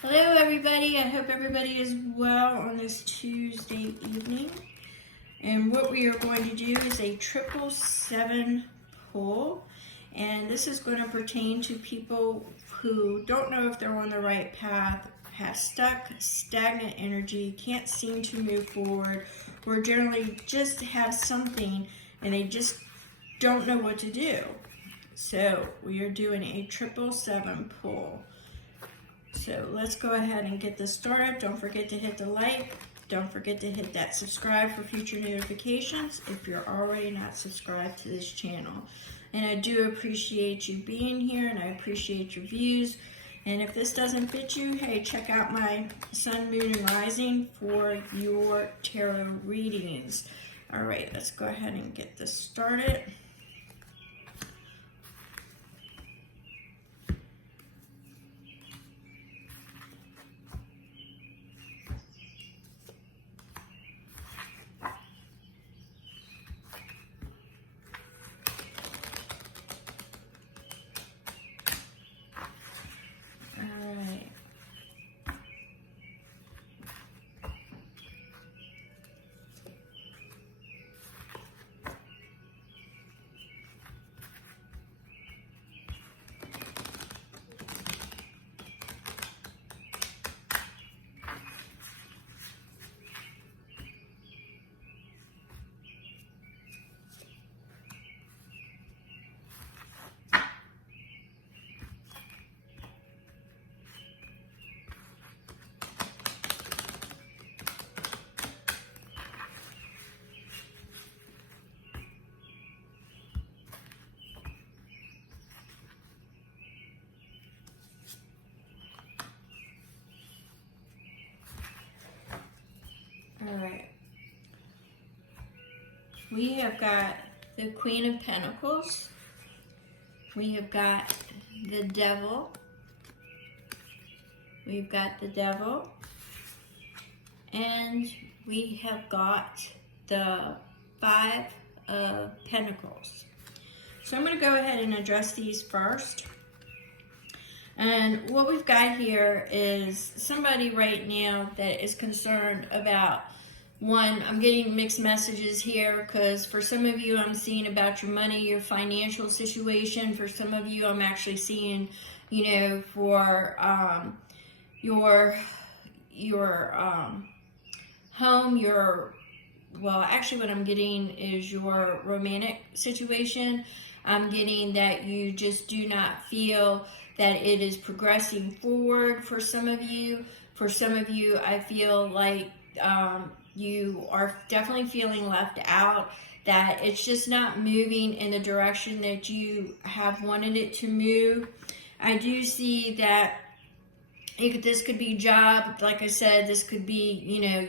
Hello everybody, I hope everybody is well on this Tuesday evening. And what we are going to do is a 777 pull. And this is going to pertain to people who don't know if they're on the right path, have stuck, stagnant energy, can't seem to move forward, or generally just have something and they just don't know what to do. So we are doing a 777 pull. So let's go ahead and get this started. Don't forget to hit the like. Don't forget to hit that subscribe for future notifications if you're already not subscribed to this channel. And I do appreciate you being here, and I appreciate your views. And if this doesn't fit you, hey, check out my Sun, Moon, and Rising for your tarot readings. All right, let's go ahead and get this started. All right. We have got the Queen of Pentacles. We have got the Devil. We've got the Devil. And we have got the Five of Pentacles. So I'm going to go ahead and address these first. And what we've got here is somebody right now that is concerned about, one, I'm getting mixed messages here because for some of you I'm seeing about your money, your financial situation. For some of you I'm actually seeing, for your home, well, actually what I'm getting is your romantic situation. I'm getting that you just do not feel that it is progressing forward for some of you. For some of you, I feel like you are definitely feeling left out, that it's just not moving in the direction that you have wanted it to move. I do see that this could be job, like I said, this could be,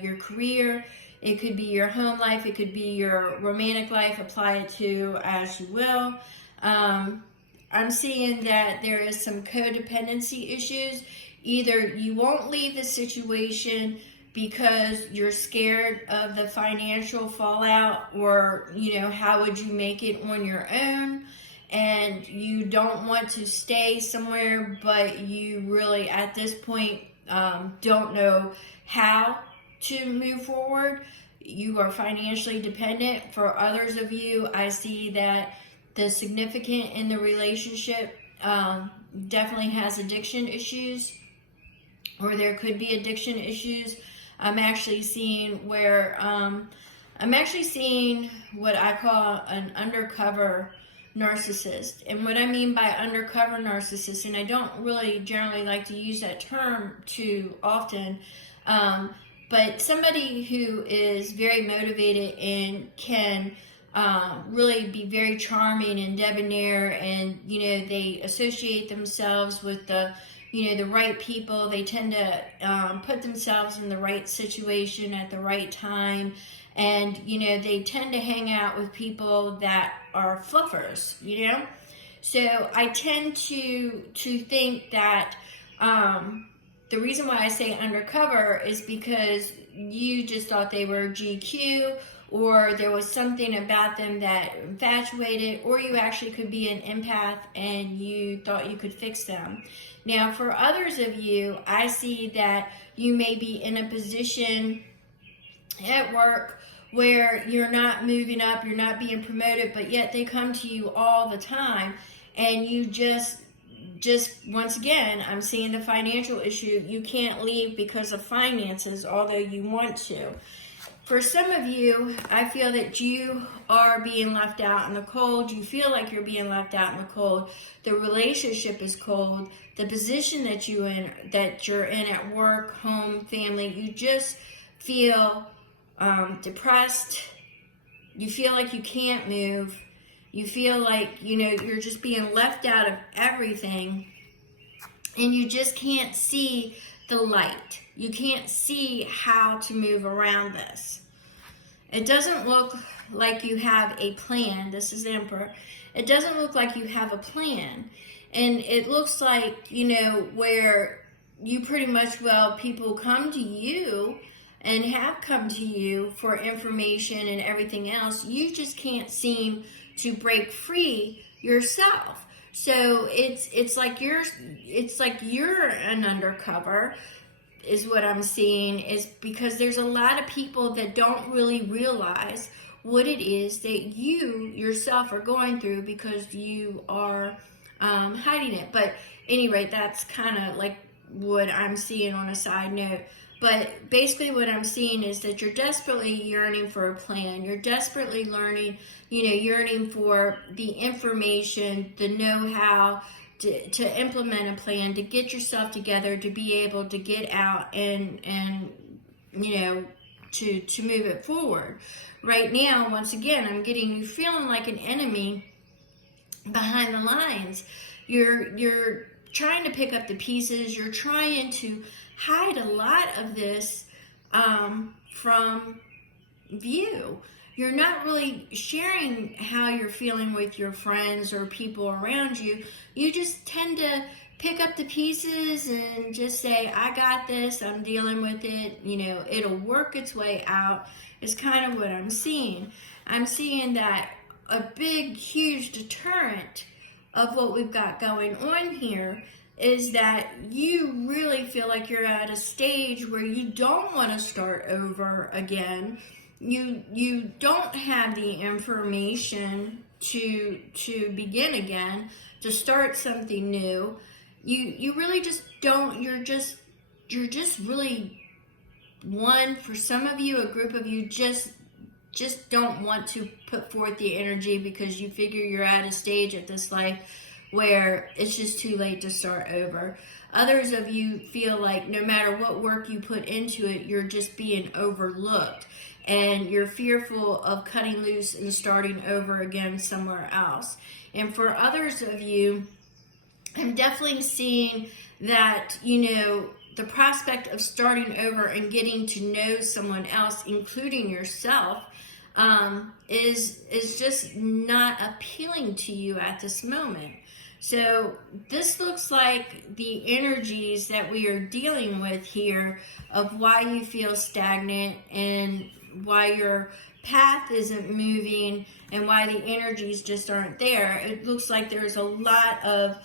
your career, it could be your home life, it could be your romantic life, apply it to as you will. I'm seeing that there is some codependency issues. Either you won't leave the situation because you're scared of the financial fallout, or, how would you make it on your own? And you don't want to stay somewhere, but you really, at this point, don't know how to move forward. You are financially dependent. For others of you, I see that the significant in the relationship definitely has addiction issues, or there could be addiction issues. I'm actually seeing where, what I call an undercover narcissist. And what I mean by undercover narcissist, and I don't really generally like to use that term too often, but somebody who is very motivated and can really be very charming and debonair, and they associate themselves with the right people. They tend to put themselves in the right situation at the right time, and they tend to hang out with people that are fluffers. So I tend to think that the reason why I say undercover is because you just thought they were GQ, or there was something about them that infatuated, or you actually could be an empath and you thought you could fix them. Now, for others of you, I see that you may be in a position at work where you're not moving up, you're not being promoted, but yet they come to you all the time, and you just once again, I'm seeing the financial issue. You can't leave because of finances, although you want to. For some of you, I feel that you are being left out in the cold. You feel like you're being left out in the cold. The relationship is cold. The position that you're in at work, home, family, you just feel depressed. You feel like you can't move. You feel like, you're just being left out of everything, and you just can't see the light. You can't see how to move around this. It doesn't look like you have a plan. This is Emperor. It doesn't look like you have a plan. And it looks like, where you pretty much, people come to you and have come to you for information and everything else. You just can't seem to break free yourself. So it's like you're an undercover, is what I'm seeing, is because there's a lot of people that don't really realize what it is that you yourself are going through because you are hiding it. But anyway, that's kind of like what I'm seeing on a side note. But basically what I'm seeing is that you're desperately yearning for a plan. You're desperately yearning for the information, the know-how to implement a plan, to get yourself together, to be able to get out and to move it forward. Right now, once again, I'm getting you feeling like an enemy behind the lines. You're trying to pick up the pieces. You're trying to hide a lot of this from view. You're not really sharing how you're feeling with your friends or people around you. You just tend to pick up the pieces and just say, I got this, I'm dealing with it, it'll work its way out, is kind of what I'm seeing. I'm seeing that a big, huge deterrent of what we've got going on here is that you really feel like you're at a stage where you don't want to start over again. You don't have the information to begin again, to start something new. You really just don't. You're just really for some of you, a group of you just don't want to put forth the energy because you figure you're at a stage at this life where it's just too late to start over. Others of you feel like no matter what work you put into it, you're just being overlooked, and you're fearful of cutting loose and starting over again somewhere else. And for others of you, I'm definitely seeing that, the prospect of starting over and getting to know someone else, including yourself, is just not appealing to you at this moment. So this looks like the energies that we are dealing with here of why you feel stagnant and why your path isn't moving and why the energies just aren't there. It looks like there's a lot of,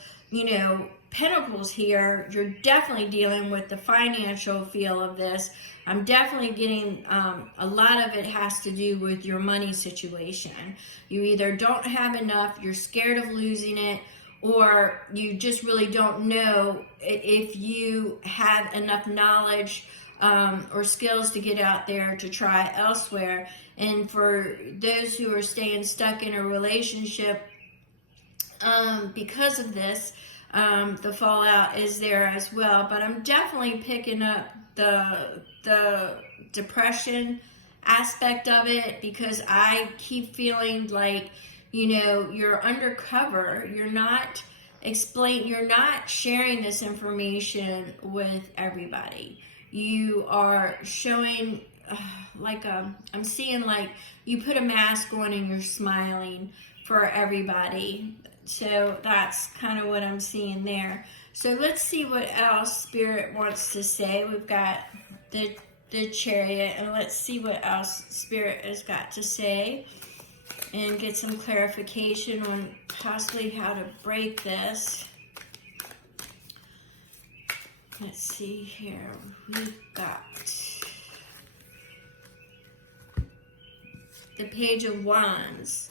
pentacles here. You're definitely dealing with the financial feel of this. I'm definitely getting a lot of it has to do with your money situation. You either don't have enough, you're scared of losing it, or you just really don't know if you have enough knowledge or skills to get out there to try elsewhere. And for those who are staying stuck in a relationship because of this, the fallout is there as well. But I'm definitely picking up the depression aspect of it, because I keep feeling like, you're undercover. You're not sharing this information with everybody. You are showing I'm seeing like you put a mask on and you're smiling for everybody. So that's kind of what I'm seeing there. So let's see what else Spirit wants to say. We've got the Chariot, and let's see what else Spirit has got to say and get some clarification on possibly how to break this. let's see here. We've got the Page of Wands.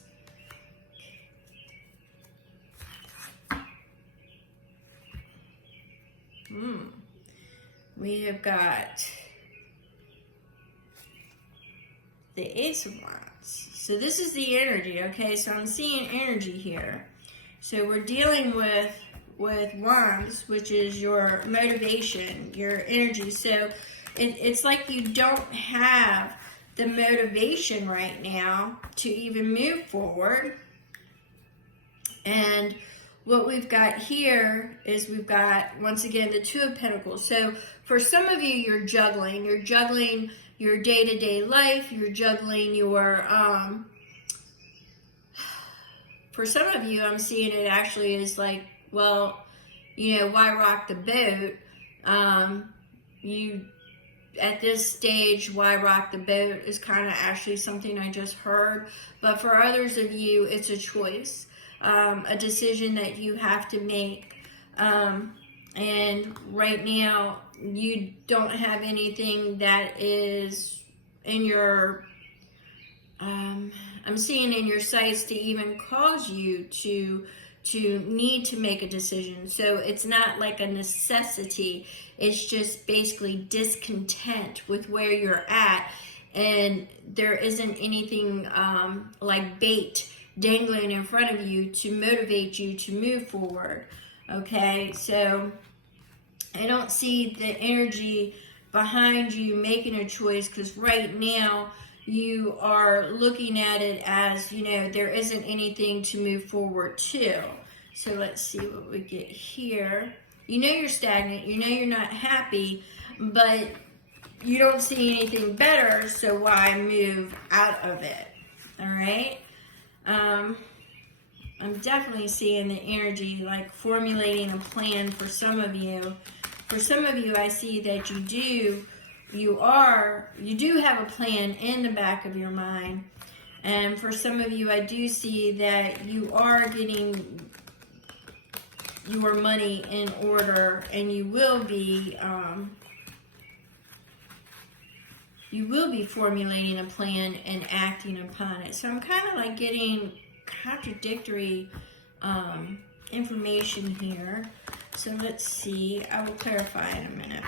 We have got the Ace of Wands. So this is the energy, okay? So I'm seeing energy here. So we're dealing with Wands, which is your motivation, your energy. So it's like you don't have the motivation right now to even move forward. And what we've got here is we've got, once again, the Two of Pentacles. So for some of you, you're juggling your day-to-day life, you're juggling your, for some of you, I'm seeing it actually is like, well, you know, why rock the boat? At this stage, why rock the boat is kind of actually something I just heard. But for others of you, it's a choice, a decision that you have to make. And right now, you don't have anything that is in your, I'm seeing in your sights to even cause you to need to make a decision. So it's not like a necessity. It's just basically discontent with where you're at, and there isn't anything like bait dangling in front of you to motivate you to move forward. Okay, so I don't see the energy behind you making a choice, because right now you are looking at it as, you know, there isn't anything to move forward to. So let's see what we get here. You know you're stagnant, you know you're not happy, but you don't see anything better, so why move out of it? All right? I'm definitely seeing the energy like formulating a plan for some of you. For some of you, I see that you do have a plan in the back of your mind. And for some of you, I do see that you are getting your money in order, and you will be formulating a plan and acting upon it. So I'm kind of like getting contradictory information here. So let's see. I will clarify in a minute.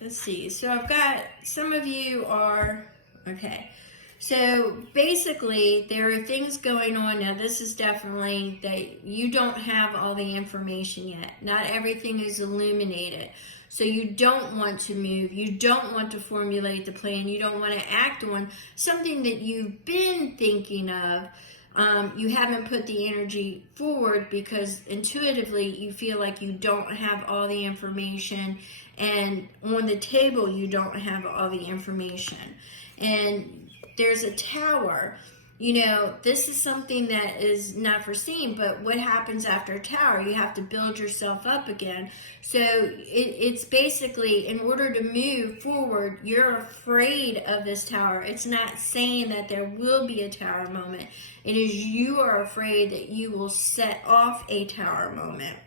Let's see. So I've got, some of you are, okay. So basically, there are things going on now. This is definitely that you don't have all the information yet. Not everything is illuminated. So you don't want to move. You don't want to formulate the plan. You don't want to act on something that you've been thinking of. You haven't put the energy forward because intuitively you feel like you don't have all the information, and on the table you don't have all the information. And there's a tower. You know, this is something that is not foreseen, but what happens after a tower? You have to build yourself up again. So it's basically, in order to move forward, you're afraid of this tower. It's not saying that there will be a tower moment. It is you are afraid that you will set off a tower moment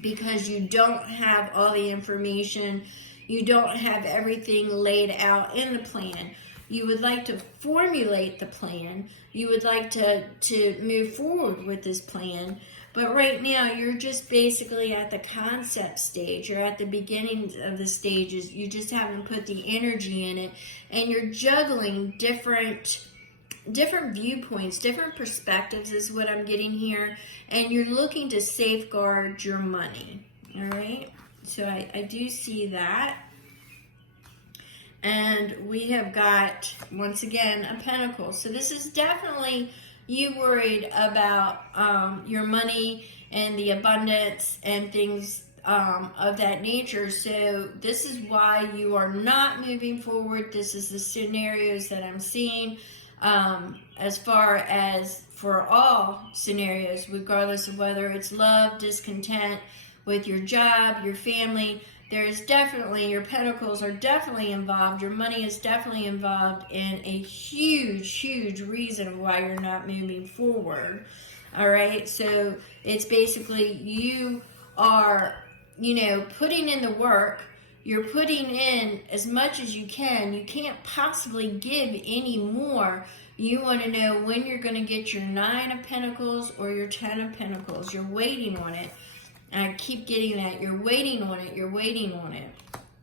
because you don't have all the information. You don't have everything laid out in the plan. You would like to formulate the plan. You would like to move forward with this plan. But right now, you're just basically at the concept stage. You're at the beginning of the stages. You just haven't put the energy in it. And you're juggling different viewpoints, different perspectives is what I'm getting here. And you're looking to safeguard your money. All right? So I do see that. And we have got, once again, a pentacle. So this is definitely you worried about your money and the abundance and things of that nature. So this is why you are not moving forward. This is the scenarios that I'm seeing as far as for all scenarios, regardless of whether it's love, discontent with your job, your family. There's definitely, your pentacles are definitely involved. Your money is definitely involved in a huge, huge reason why you're not moving forward. All right, so it's basically you are, putting in the work. You're putting in as much as you can. You can't possibly give any more. You want to know when you're going to get your 9 of Pentacles or your 10 of Pentacles. You're waiting on it. And I keep getting that. You're waiting on it. You're waiting on it.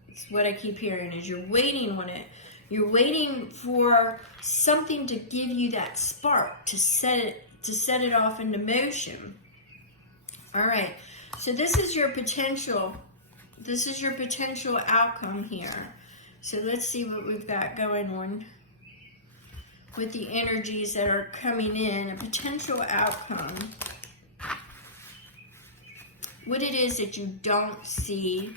It's what I keep hearing is you're waiting on it. You're waiting for something to give you that spark to set it off into motion. All right. So this is your potential. This is your potential outcome here. So let's see what we've got going on with the energies that are coming in. A potential outcome. What it is that you don't see.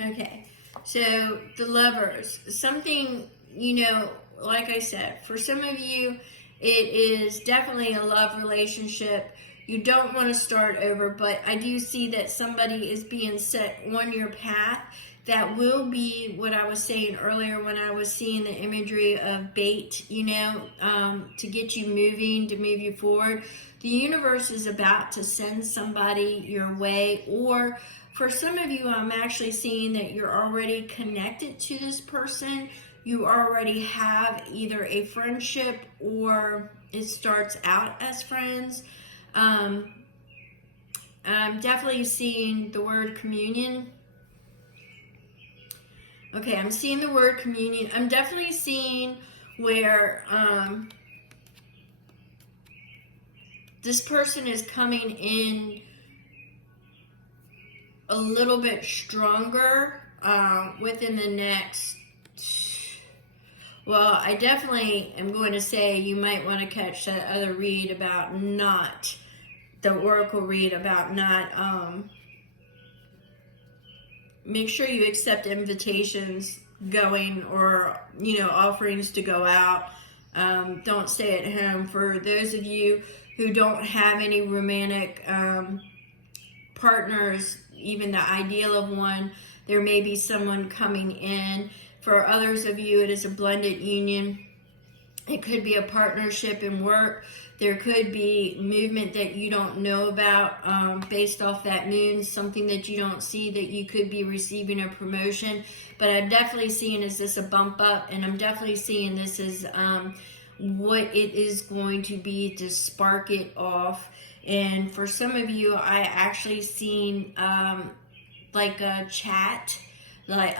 Okay, so the Lovers, something, like I said, for some of you, it is definitely a love relationship. You don't want to start over, but I do see that somebody is being set on your path. That will be what I was saying earlier when I was seeing the imagery of bait, to get you moving, to move you forward. The universe is about to send somebody your way, or for some of you, I'm actually seeing that you're already connected to this person. You already have either a friendship or it starts out as friends. I'm definitely seeing the word communion. Okay, I'm seeing the word communion. I'm definitely seeing where this person is coming in a little bit stronger within the next, well, I definitely am going to say you might want to catch that other read about not, the oracle read about not, make sure you accept invitations going or, offerings to go out. Don't stay at home. For those of you who don't have any romantic partners, even the ideal of one, there may be someone coming in. For others of you, it is a blended union. It could be a partnership in work. There could be movement that you don't know about based off that moon, something that you don't see, that you could be receiving a promotion. But I'm definitely seeing is this a bump up, and I'm definitely seeing this is what it is going to be to spark it off. And for some of you, I actually seen like a chat, like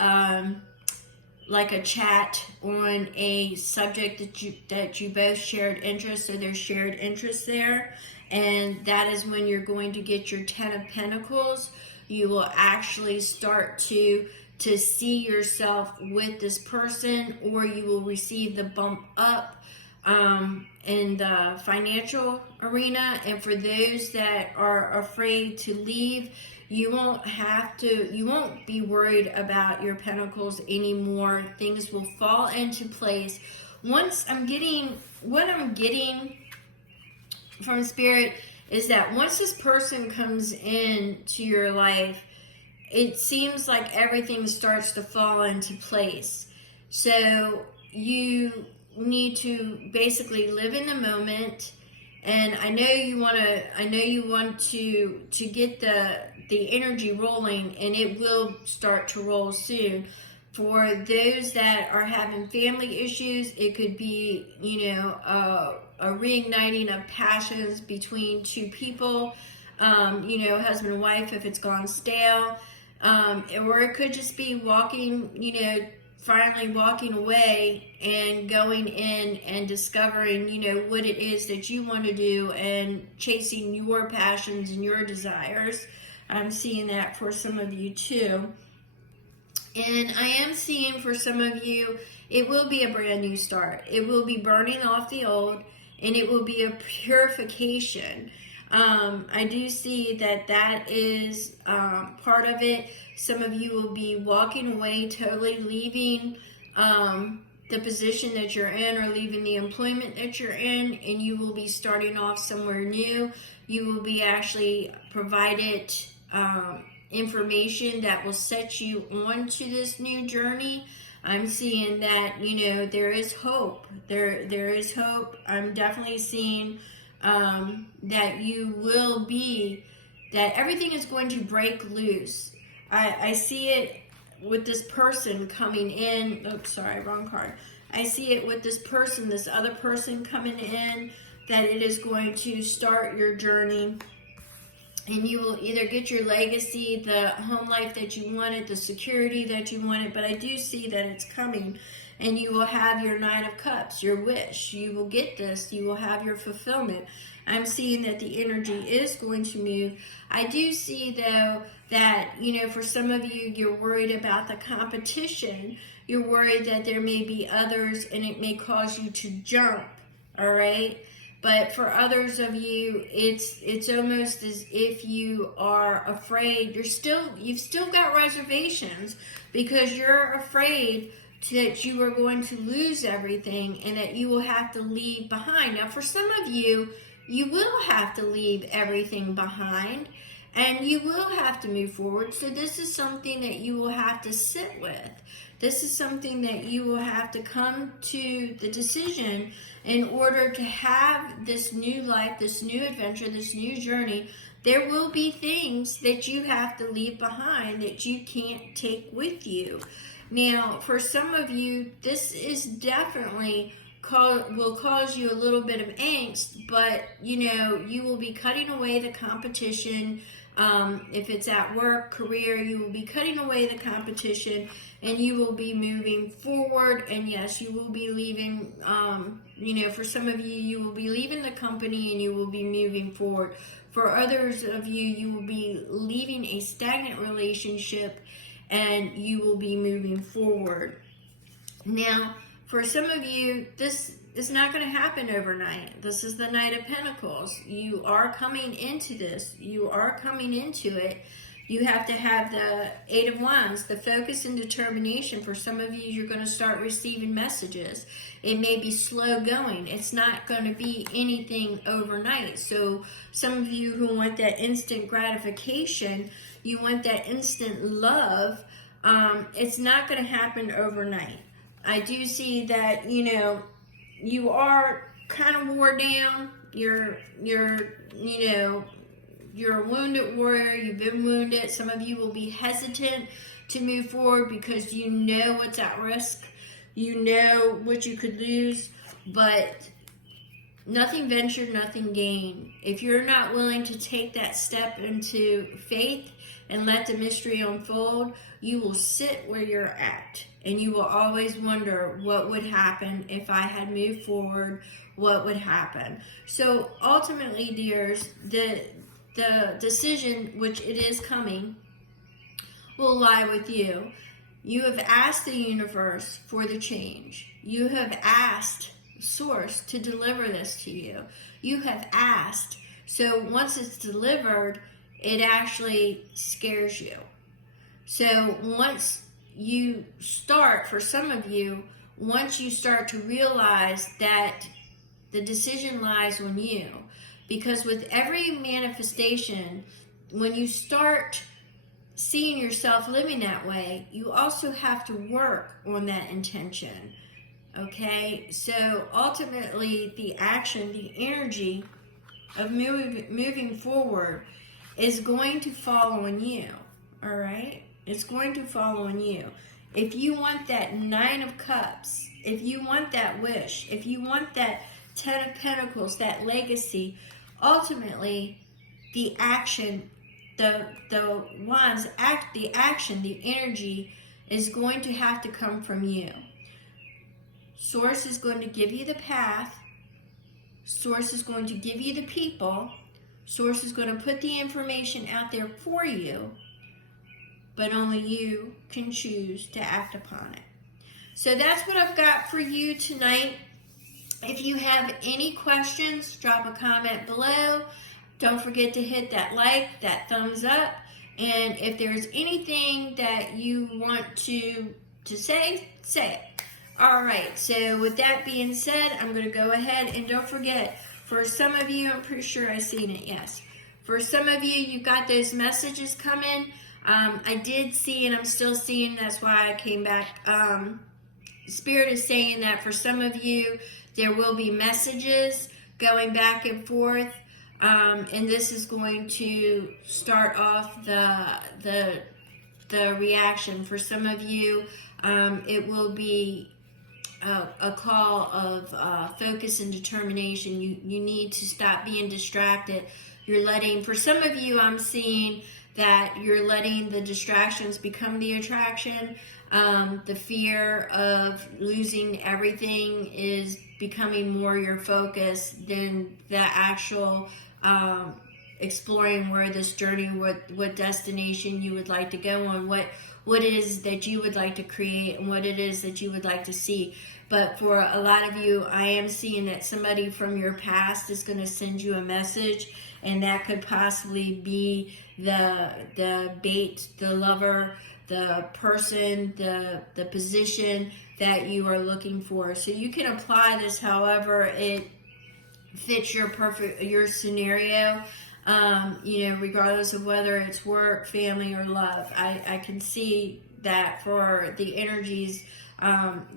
a chat on a subject that you both shared interest, so there's shared interest there, and that is when you're going to get your 10 of Pentacles. You will actually start to see yourself with this person, or you will receive the bump up in the financial arena. And for those that are afraid to leave, you won't be worried about your pentacles anymore. Things will fall into place. What I'm getting from Spirit is that once this person comes into your life, it seems like everything starts to fall into place. So you need to basically live in the moment. And I know you want to get the energy rolling, and it will start to roll soon. For those that are having family issues, it could be, a reigniting of passions between two people, husband and wife if it's gone stale, or it could just be walking, finally walking away and going in and discovering, what it is that you want to do and chasing your passions and your desires. I'm seeing that for some of you too. And I am seeing for some of you, it will be a brand new start. It will be burning off the old, and it will be a purification. I do see that is part of it. Some of you will be walking away, totally leaving the position that you're in, or leaving the employment that you're in, and you will be starting off somewhere new. You will be actually provided information that will set you on to this new journey. I'm seeing that, there is hope. There is hope. I'm definitely seeing that you will be, that everything is going to break loose. I see it with this person coming in. Oops, sorry, wrong card. I see it with this person, this other person coming in, that it is going to start your journey. And you will either get your legacy, the home life that you wanted, the security that you wanted, but I do see that it's coming. And you will have your 9 of Cups, your wish. You will get this. You will have your fulfillment. I'm seeing that the energy is going to move. I do see, though, that, for some of you, you're worried about the competition. You're worried that there may be others and it may cause you to jump, all right? But for others of you, it's almost as if you are afraid. You've still got reservations because you're afraid that you are going to lose everything and that you will have to leave behind. Now, for some of you, you will have to leave everything behind and you will have to move forward. So this is something that you will have to sit with. This is something that you will have to come to the decision in order to have this new life, this new adventure, this new journey. There will be things that you have to leave behind that you can't take with you. Now, for some of you, this is definitely will cause you a little bit of angst, but you will be cutting away the competition. If it's at work, career, you will be cutting away the competition and you will be moving forward. And yes, you will be leaving, for some of you, you will be leaving the company and you will be moving forward. For others of you, you will be leaving a stagnant relationship and you will be moving forward. Now, for some of you, this is not going to happen overnight. This is the Knight of Pentacles. You are coming into this. You are coming into it. You have to have the 8 of Wands, the focus and determination. For some of you, you're going to start receiving messages. It may be slow going. It's not going to be anything overnight. So some of you who want that instant gratification, you want that instant love, it's not going to happen overnight. I do see that, you are kind of wore down. You're a wounded warrior. You've been wounded. Some of you will be hesitant to move forward because you know what's at risk. You know what you could lose, but nothing ventured, nothing gained. If you're not willing to take that step into faith and let the mystery unfold, you will sit where you're at. And you will always wonder what would happen if I had moved forward, what would happen. So ultimately, dears, the decision, which it is coming, will lie with you. You have asked the universe for the change. You have asked Source to deliver this to you. You have asked. So once it's delivered, it actually scares you. So once you start, for some of you, once you start to realize that the decision lies on you, because with every manifestation, when you start seeing yourself living that way, you also have to work on that intention. Okay, so ultimately the action, the energy of moving forward is going to fall on you. All right, it's going to fall on you. If you want that 9 of Cups, if you want that wish, if you want that 10 of Pentacles, that legacy, ultimately the action, the wands act, the action, the energy is going to have to come from you. Source is going to give you the path. Source is going to give you the people. Source is going to put the information out there for you, but only you can choose to act upon it. So that's what I've got for you tonight. If you have any questions, drop a comment below. Don't forget to hit that like, that thumbs up. And if there's anything that you want to say, say it. All right, so with that being said, I'm going to go ahead and don't forget, for some of you, I'm pretty sure I've seen it, yes. For some of you, you've got those messages coming. I did see, and I'm still seeing, that's why I came back. Spirit is saying that for some of you, there will be messages going back and forth, and this is going to start off the reaction. For some of you, it will be a call of focus and determination. You need to stop being distracted. For some of you, I'm seeing that you're letting the distractions become the attraction. The fear of losing everything is becoming more your focus than the actual exploring where this journey, what destination you would like to go on, what it is that you would like to create, and what it is that you would like to see. But for a lot of you, I am seeing that somebody from your past is going to send you a message, and that could possibly be the bait, the lover, the person, the position that you are looking for. So you can apply this however it fits your scenario. Regardless of whether it's work, family, or love. I can see that for the energies,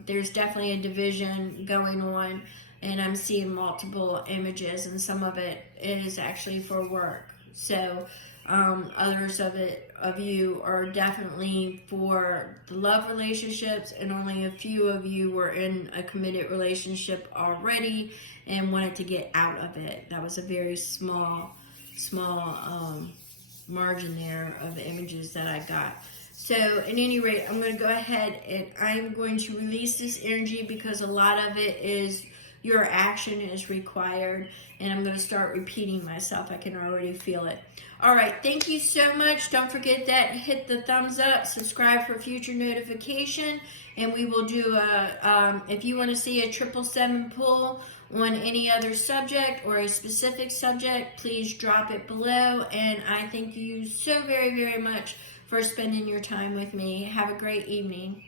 there's definitely a division going on, and I'm seeing multiple images, and some of it is actually for work. So others of you are definitely for the love relationships, and only a few of you were in a committed relationship already and wanted to get out of it. That was a very small margin there of images that I got. So at any rate, I'm going to go ahead and I'm going to release this energy because a lot of it is your action is required, and I'm going to start repeating myself. I can already feel it. All right, thank you so much. Don't forget that, hit the thumbs up, subscribe for future notification, and we will do if you want to see a 777 pull on any other subject or a specific subject, please drop it below. And I thank you so very, very much for spending your time with me. Have a great evening.